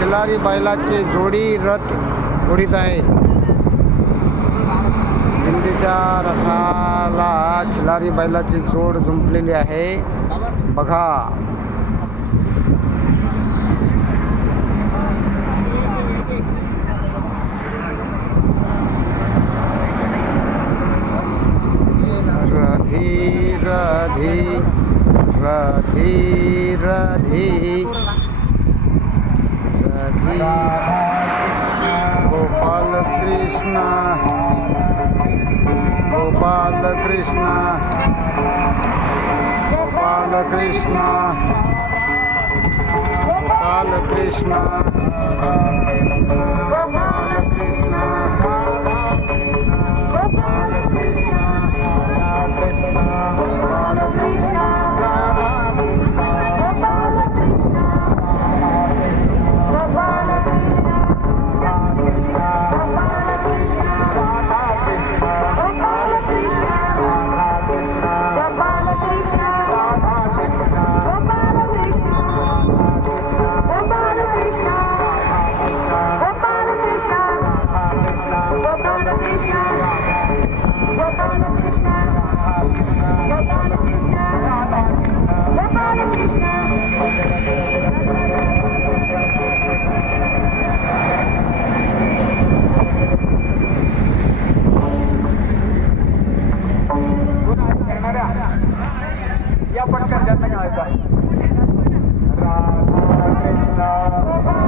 खिलारी बैलाची जोडी रथ ओढीत आहे. दिंडीच्या रथाला खिलारी बैलाची जोड जुंपलेली आहे. बघा रधी रधी रधी रधी रधी गोपाल कृष्ण गोपाल कृष्ण गोपाल कृष्ण गोपाल कृष्ण गोपाल कृष्ण या पटकन त्यांना घ्यायचा. राधा कृष्ण